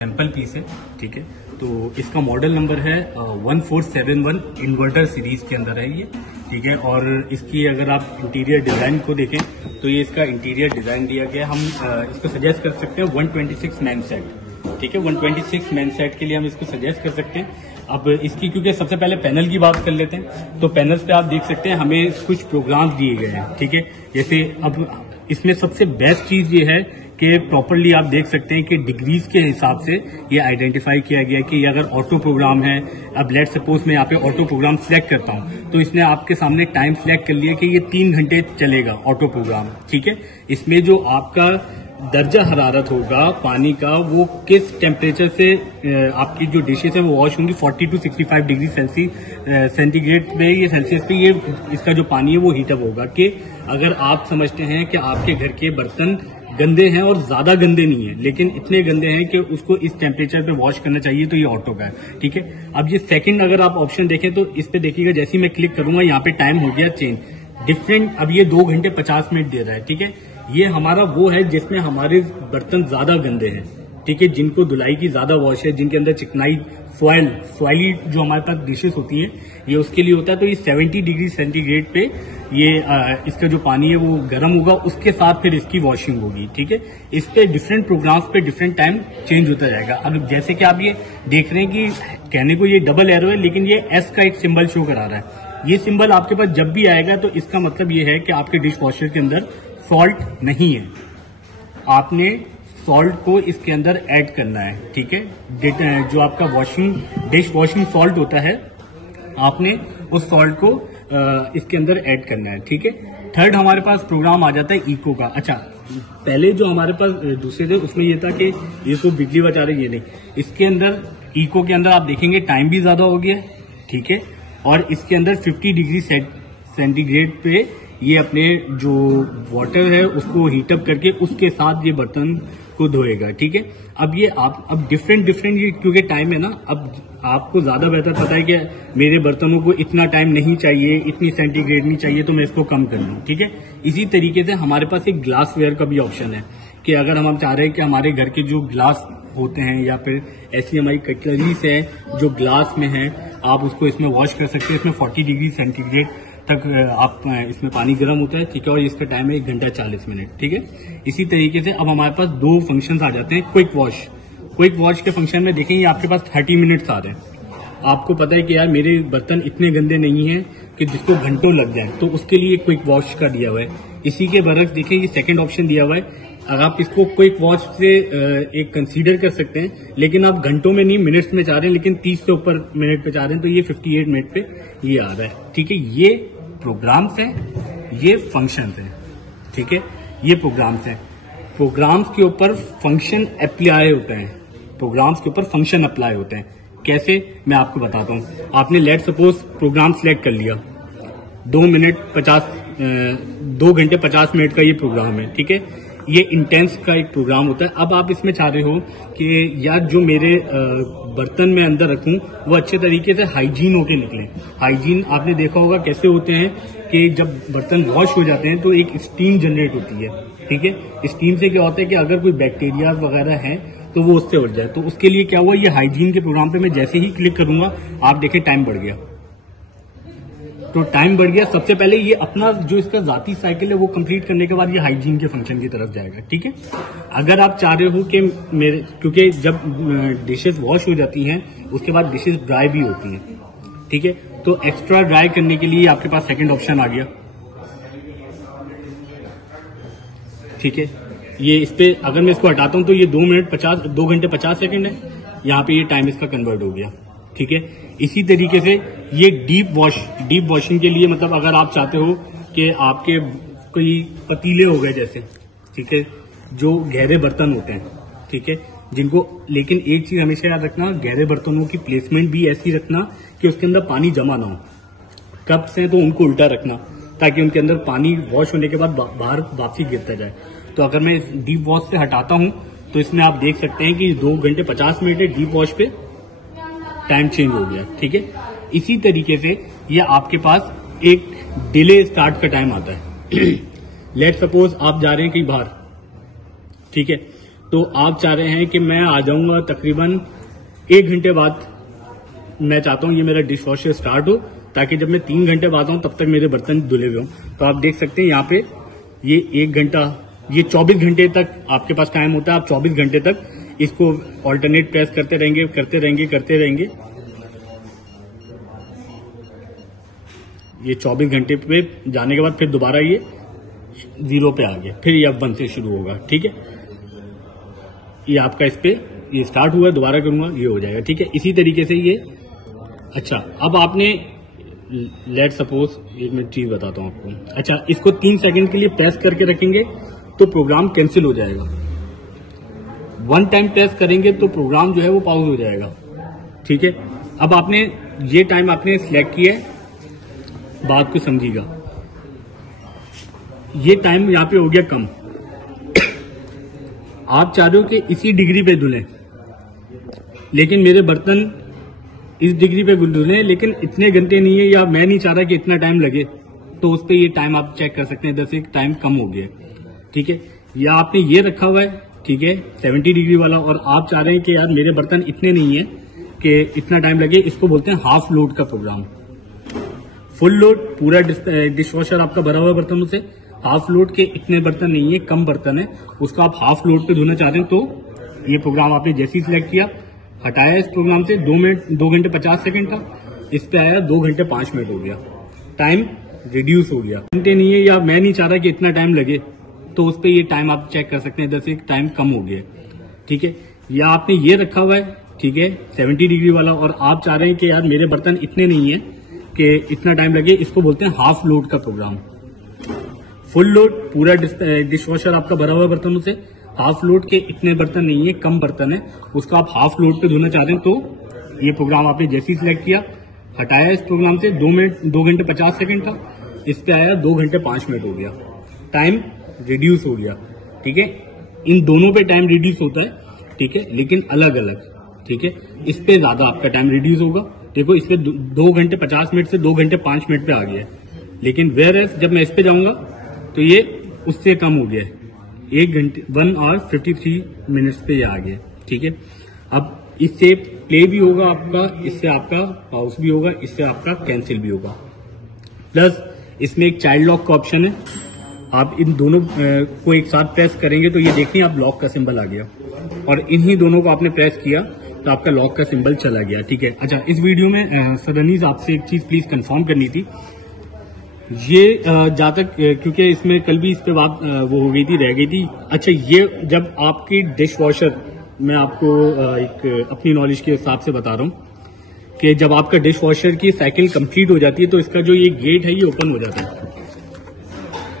Sample piece है, ठीक है। तो इसका मॉडल नंबर है 1471 इन्वर्टर सीरीज के अंदर है ये, ठीक है। और इसकी अगर आप इंटीरियर डिजाइन को देखें तो ये इसका इंटीरियर डिजाइन दिया गया है। हम इसको सजेस्ट कर सकते हैं 126 मैन सेट, ठीक है। 126 मैन सेट के लिए हम इसको सजेस्ट कर सकते हैं। अब इसकी क्योंकि सबसे पहले पैनल की बात कर लेते हैं, तो पैनल्स पे आप देख सकते हैं हमें कुछ प्रोग्राम्स दिए गए हैं, ठीक है। जैसे अब इसमें सबसे बेस्ट चीज ये है कि प्रॉपरली आप देख सकते हैं कि डिग्रीज के हिसाब से ये आइडेंटिफाई किया गया है कि ये अगर ऑटो प्रोग्राम है। अब लेट सपोज मैं यहाँ पे ऑटो प्रोग्राम सिलेक्ट करता हूँ तो इसने आपके सामने टाइम सिलेक्ट कर लिया कि ये 3 घंटे चलेगा ऑटो प्रोग्राम, ठीक है। इसमें जो आपका दर्जा हरारत होगा पानी का वो किस टेम्परेचर से आपकी जो डिशेस है वो वॉश होंगी 40 to 65 डिग्री सेंटीग्रेड पे, ये सेल्सियस पे ये इसका जो पानी है वो हीटअप होगा। कि अगर आप समझते हैं कि आपके घर के बर्तन गंदे हैं और ज्यादा गंदे नहीं है लेकिन इतने गंदे हैं कि उसको इस टेम्परेचर पे वॉश करना चाहिए, तो ये ऑटो का है, ठीक है। अब ये सेकंड अगर आप ऑप्शन देखें तो इस पे देखिएगा, जैसे ही मैं क्लिक करूंगा यहाँ पे टाइम हो गया चेंज डिफरेंट। अब ये 2 घंटे 50 मिनट दे रहा है, ठीक है। ये हमारा वो है जिसमें हमारे बर्तन ज्यादा गंदे हैं, ठीक है, जिनको धुलाई की ज्यादा वॉश है, जिनके अंदर चिकनाई सॉइली जो हमारे पास डिशेस होती हैं ये उसके लिए होता है। तो ये 70 डिग्री सेंटीग्रेड पे ये इसका जो पानी है वो गर्म होगा, उसके साथ फिर इसकी वॉशिंग होगी, ठीक है। इस पे डिफरेंट प्रोग्राम्स पे डिफरेंट टाइम चेंज होता जाएगा। अब जैसे कि आप ये देख रहे हैं कि कहने को ये डबल एरो है लेकिन ये एस का एक सिंबल शो करा रहा है। ये सिंबल आपके पास जब भी आएगा तो इसका मतलब ये है कि आपके डिश वॉशर के अंदर सॉल्ट नहीं है, आपने सॉल्ट को इसके अंदर ऐड करना है, ठीक है। जो आपका डिश वॉशिंग सॉल्ट होता है आपने उस सॉल्ट को इसके अंदर ऐड करना है, ठीक है। थर्ड हमारे पास प्रोग्राम आ जाता है इको का। अच्छा, पहले जो हमारे पास दूसरे थे उसमें ये था कि ये तो बिजली बचा रहे, ये नहीं। इसके अंदर इको के अंदर आप देखेंगे टाइम भी ज्यादा हो गया, ठीक है। और इसके अंदर 50 डिग्री सेंटीग्रेड पे ये अपने जो वाटर है उसको हीटअप करके उसके साथ ये बर्तन को धोएगा, ठीक है। अब ये अब डिफरेंट ये क्योंकि टाइम है ना, अब आपको ज्यादा बेहतर पता है कि मेरे बर्तनों को इतना टाइम नहीं चाहिए, इतनी सेंटीग्रेड नहीं चाहिए, तो मैं इसको कम कर लूं, ठीक है। इसी तरीके से हमारे पास एक ग्लास वेयर का भी ऑप्शन है कि अगर हम चाह रहे हैं कि हमारे घर के जो ग्लास होते हैं या फिर ऐसी हमारी कटलरीज है जो ग्लास में है, आप उसको इसमें वॉश कर सकते हैं। इसमें 40 डिग्री सेंटीग्रेड तक आप इसमें पानी गर्म होता है, ठीक है। और इसका टाइम है 1 घंटा 40 मिनट, ठीक है। इसी तरीके से अब हमारे पास 2 फंक्शंस आ जाते हैं। क्विक वॉश के फंक्शन में देखेंगे आपके पास 30 मिनट्स आ रहे हैं। आपको पता है कि यार मेरे बर्तन इतने गंदे नहीं हैं कि जिसको घंटों लग जाए, तो उसके लिए क्विक वॉश का दिया हुआ है। इसी के बरक्स देखें ये सेकंड ऑप्शन दिया हुआ है। अगर आप इसको क्विक वॉश से एक कंसीडर कर सकते हैं, लेकिन आप घंटों में नहीं मिनट्स में चाह रहे हैं, लेकिन 30 से ऊपर मिनट पे चाह रहे हैं, तो ये 58 मिनट पे ये आ रहा है, ठीक है। ये प्रोग्राम्स हैं, ये फंक्शंस हैं, ठीक है। ये प्रोग्राम्स हैं, प्रोग्राम्स के ऊपर फंक्शन अप्लाई होते हैं, प्रोग्राम्स के ऊपर फंक्शन अप्लाई होते हैं। कैसे, मैं आपको बताता हूं। आपने लेट सपोज प्रोग्राम सिलेक्ट कर लिया, 2 घंटे 50 मिनट का ये प्रोग्राम है, ठीक है। ये इंटेंस का एक प्रोग्राम होता है। अब आप इसमें चाह रहे हो कि यार जो मेरे बर्तन में अंदर रखूं वो अच्छे तरीके से हाइजीन होके निकले। हाइजीन आपने देखा होगा कैसे होते हैं कि जब बर्तन वॉश हो जाते हैं तो एक स्टीम जनरेट होती है, ठीक है। स्टीम से क्या होता है कि अगर कोई बैक्टीरिया वगैरह है तो वो उससे उड़ जाए। तो उसके लिए क्या हुआ, ये हाइजीन के प्रोग्राम पे मैं जैसे ही क्लिक करूंगा आप देखें टाइम बढ़ गया। तो टाइम बढ़ गया, सबसे पहले ये अपना जो इसका जाती साइकिल है वो कंप्लीट करने के बाद ये हाइजीन के फंक्शन की तरफ जाएगा, ठीक है। अगर आप चाह रहे हो कि क्योंकि जब डिशेस वॉश हो जाती हैं उसके बाद डिशेस ड्राई भी होती हैं, ठीक है। तो एक्स्ट्रा ड्राई करने के लिए आपके पास सेकंड ऑप्शन आ गया, ठीक है। ये इस पे अगर मैं इसको हटाता हूं तो ये 2 घंटे 50 सेकंड है, यहाँ पे ये टाइम इसका कन्वर्ट हो गया, ठीक है। इसी तरीके से ये डीप वॉशिंग के लिए, मतलब अगर आप चाहते हो कि आपके कोई पतीले हो गए जैसे, ठीक है, जो गहरे बर्तन होते हैं, ठीक है, जिनको, लेकिन एक चीज हमेशा याद रखना, गहरे बर्तनों की प्लेसमेंट भी ऐसी रखना कि उसके अंदर पानी जमा ना हो। कप्स हैं तो उनको उल्टा रखना ताकि उनके अंदर पानी वॉश होने के बाद बाहर वापसी गिरता जाए। तो अगर मैं डीप वॉश से हटाता हूं तो इसमें आप देख सकते हैं कि 2 घंटे 50 मिनट है, डीप वॉश पे टाइम चेंज हो गया, ठीक है। इसी तरीके से ये आपके पास एक डिले स्टार्ट का टाइम आता है। लेट सपोज आप जा रहे हैं कहीं बाहर, ठीक है, तो आप चाह रहे हैं कि मैं आ जाऊंगा तकरीबन 1 घंटे बाद। मैं चाहता हूं ये मेरा डिश वॉशर स्टार्ट हो, ताकि जब मैं 3 घंटे बाद आऊं तब तक मेरे बर्तन धुले हुए हों। तो आप देख सकते हैं यहाँ पे ये 1 घंटा, ये 24 घंटे तक आपके पास टाइम होता है। आप 24 घंटे तक इसको ऑल्टरनेट प्रेस करते रहेंगे। ये 24 घंटे पे जाने के बाद फिर दोबारा ये 0 पे आ गया, फिर ये अब 1 से शुरू होगा। ठीक है, ये आपका इस पे ये स्टार्ट हुआ, दोबारा करूंगा ये हो जाएगा। ठीक है, इसी तरीके से ये। अच्छा, अब आपने लेट सपोज एक मैं चीज बताता हूं आपको। अच्छा, इसको 3 सेकंड के लिए प्रेस करके रखेंगे तो प्रोग्राम कैंसिल हो जाएगा। 1 टाइम प्रेस करेंगे तो प्रोग्राम जो है वो पॉज हो जाएगा। ठीक है, अब आपने ये टाइम आपने सिलेक्ट किया है, बात को समझिएगा। ये टाइम यहाँ पे हो गया कम। आप चाह रहे हो कि इसी डिग्री पे धुलें, लेकिन मेरे बर्तन इस डिग्री पे धुलें, लेकिन इतने घंटे नहीं है, या मैं नहीं चाह रहा कि इतना टाइम लगे, तो उस पर ये टाइम आप चेक कर सकते हैं। इधर से टाइम कम हो गया। ठीक है, या आपने ये रखा हुआ है, ठीक है, 70 डिग्री वाला, और आप चाह रहे हैं कि यार मेरे बर्तन इतने नहीं है कि इतना टाइम लगे। इसको बोलते हैं हाफ लोड का प्रोग्राम। फुल लोड पूरा डिश वॉशर आपका भरा हुआ बर्तनों से, हाफ लोड के इतने बर्तन नहीं है, कम बर्तन है, उसको आप हाफ लोड पे धोना चाहते हैं। तो ये प्रोग्राम आपने जैसे ही सिलेक्ट किया, हटाया इस प्रोग्राम से, 2 घंटे 50 सेकंड था, इस पे आया 2 घंटे 5 मिनट हो गया, टाइम रिड्यूस हो गया। घंटे नहीं है, या मैं नहीं चाह रहा कि इतना टाइम लगे, तो उस पर ये टाइम आप चेक कर सकते हैं। इधर से टाइम कम हो गया। ठीक है, या आपने ये रखा हुआ है, ठीक है, 70 डिग्री वाला, और आप चाह रहे हैं कि यार मेरे बर्तन इतने नहीं है कि इतना टाइम लगे, इसको बोलते हैं हाफ लोड का प्रोग्राम। फुल लोड पूरा डिश वॉशर आपका भरा हुआ बर्तनों से, हाफ लोड के इतने बर्तन नहीं है, कम बर्तन है, उसको आप हाफ लोड पे धोना चाहते हैं। तो ये प्रोग्राम आपने जैसे ही सिलेक्ट किया, हटाया इस प्रोग्राम से, 2 घंटे 50 सेकंड था, इस पे आया 2 घंटे 5 मिनट हो गया, टाइम रिड्यूस हो गया। ठीक है, इन दोनों पे टाइम रिड्यूस होता है। ठीक है, लेकिन अलग अलग। ठीक है, इस पे ज्यादा आपका टाइम रिड्यूस होगा। देखो, इस पे 2 घंटे 50 मिनट से 2 घंटे 5 मिनट पे आ गया है, लेकिन वेयर एज जब मैं इस पे जाऊंगा तो ये उससे कम हो गया है, 1 घंटे 1 आवर 53 मिनट्स पे ये आ गया। ठीक है, अब इससे प्ले भी होगा आपका, इससे आपका पॉज भी होगा, इससे आपका कैंसिल भी होगा। प्लस इसमें एक चाइल्ड लॉक का ऑप्शन है। आप इन दोनों को एक साथ प्रेस करेंगे तो ये देखिए आप लॉक का सिंबल आ गया, और इन्हीं दोनों को आपने प्रेस किया तो आपका लॉक का सिंबल चला गया। ठीक है, अच्छा, इस वीडियो में सदनीज आपसे एक चीज प्लीज कंफर्म करनी थी। ये जहाँ तक, क्योंकि इसमें कल भी इस पे बात वो हो गई थी, रह गई थी। अच्छा, ये जब आपकी डिश वॉशर, मैं आपको एक अपनी नॉलेज के हिसाब से बता रहा हूँ कि जब आपका डिश वॉशर की साइकिल कंप्लीट हो जाती है तो इसका जो ये गेट है ये ओपन हो जाता है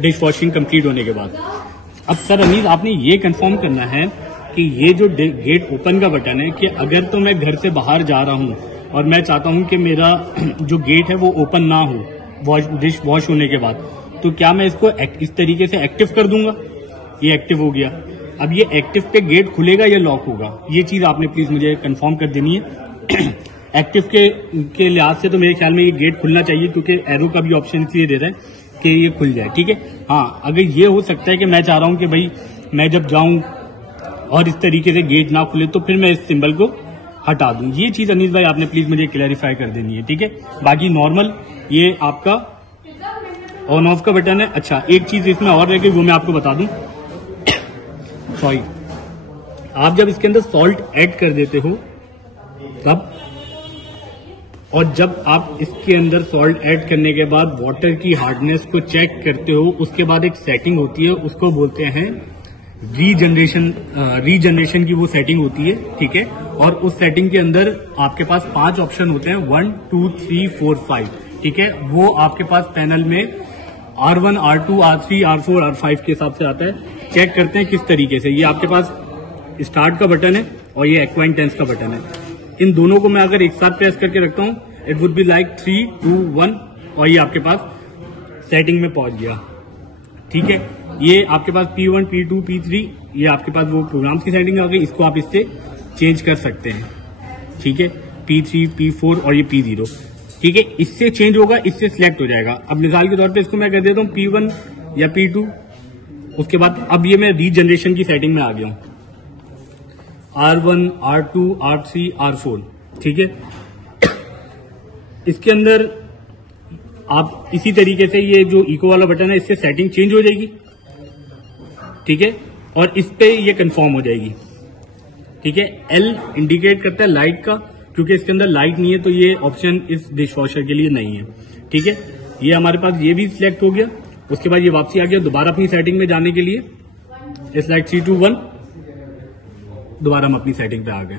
डिश वॉशिंग कंप्लीट होने के बाद। अब सर अनीस, आपने ये कंफर्म करना है कि ये जो गेट ओपन का बटन है, कि अगर तो मैं घर से बाहर जा रहा हूँ और मैं चाहता हूँ कि मेरा जो गेट है वो ओपन ना हो डिश वॉश होने के बाद, तो क्या मैं इसको इस तरीके से एक्टिव कर दूंगा? ये एक्टिव हो गया। अब ये एक्टिव पे गेट खुलेगा या लॉक होगा, ये चीज आपने प्लीज मुझे कंफर्म कर देनी है। एक्टिव के लिहाज से तो मेरे ख्याल में ये गेट खुलना चाहिए, क्योंकि एरो का भी ऑप्शन इसलिए दे रहा है कि ये खुल जाए। ठीक है, हाँ, अगर ये हो सकता है कि मैं चाह रहा हूं कि भाई मैं जब जाऊं और इस तरीके से गेट ना खुले तो फिर मैं इस सिंबल को हटा दूं। ये चीज अनीस भाई आपने प्लीज मुझे क्लैरिफाई कर देनी है। ठीक है, बाकी नॉर्मल ये आपका ऑन ऑफ का बटन है। अच्छा, एक चीज इसमें और रह गई, वो मैं आपको बता दूं। सॉरी, आप जब इसके अंदर सॉल्ट ऐड कर देते हो तब, और जब आप इसके अंदर सॉल्ट ऐड करने के बाद वाटर की हार्डनेस को चेक करते हो, उसके बाद एक सेटिंग होती है, उसको बोलते हैं रीजनरेशन की वो सेटिंग होती है। ठीक है, और उस सेटिंग के अंदर आपके पास 5 ऑप्शन होते हैं, 1 2 3 4 5। ठीक है, वो आपके पास पैनल में R1 R2 R3 R4 R5 के हिसाब से आता है। चेक करते हैं किस तरीके से। ये आपके पास स्टार्ट का बटन है और ये एक्वाइंटेंस का बटन है। इन दोनों को मैं अगर एक साथ प्रेस करके रखता हूं, इट वुड बी लाइक 3 2 1, और ये आपके पास सेटिंग में पहुंच गया। ठीक है, ये आपके पास P1 P2 P3, ये आपके पास वो प्रोग्राम की सेटिंग आ गई। इसको आप इससे चेंज कर सकते हैं। ठीक है, P3 P4 और ये P0। ठीक है, इससे चेंज होगा, इससे सिलेक्ट हो जाएगा। अब मिसाल के तौर पे इसको मैं कर देता हूँ P1 या P2, उसके बाद अब ये मैं रीजनरेशन की सेटिंग में आ गया हूँ। R1, R2, R3, R4, ठीक है। इसके अंदर आप इसी तरीके से ये जो इको वाला बटन है इससे सेटिंग चेंज हो जाएगी, ठीक है, और इस पे ये कंफर्म हो जाएगी, ठीक है। L इंडिकेट करता है लाइट का, क्योंकि इसके अंदर लाइट नहीं है तो ये ऑप्शन इस डिश वॉशर के लिए नहीं है, ठीक है। ये हमारे पास ये भी सिलेक्ट हो गया। उसके बाद ये वापसी आ गया दोबारा अपनी सेटिंग में जाने के लिए। इस लाइट 3, 2, 1 दोबारा हम अपनी सेटिंग पे आ गए।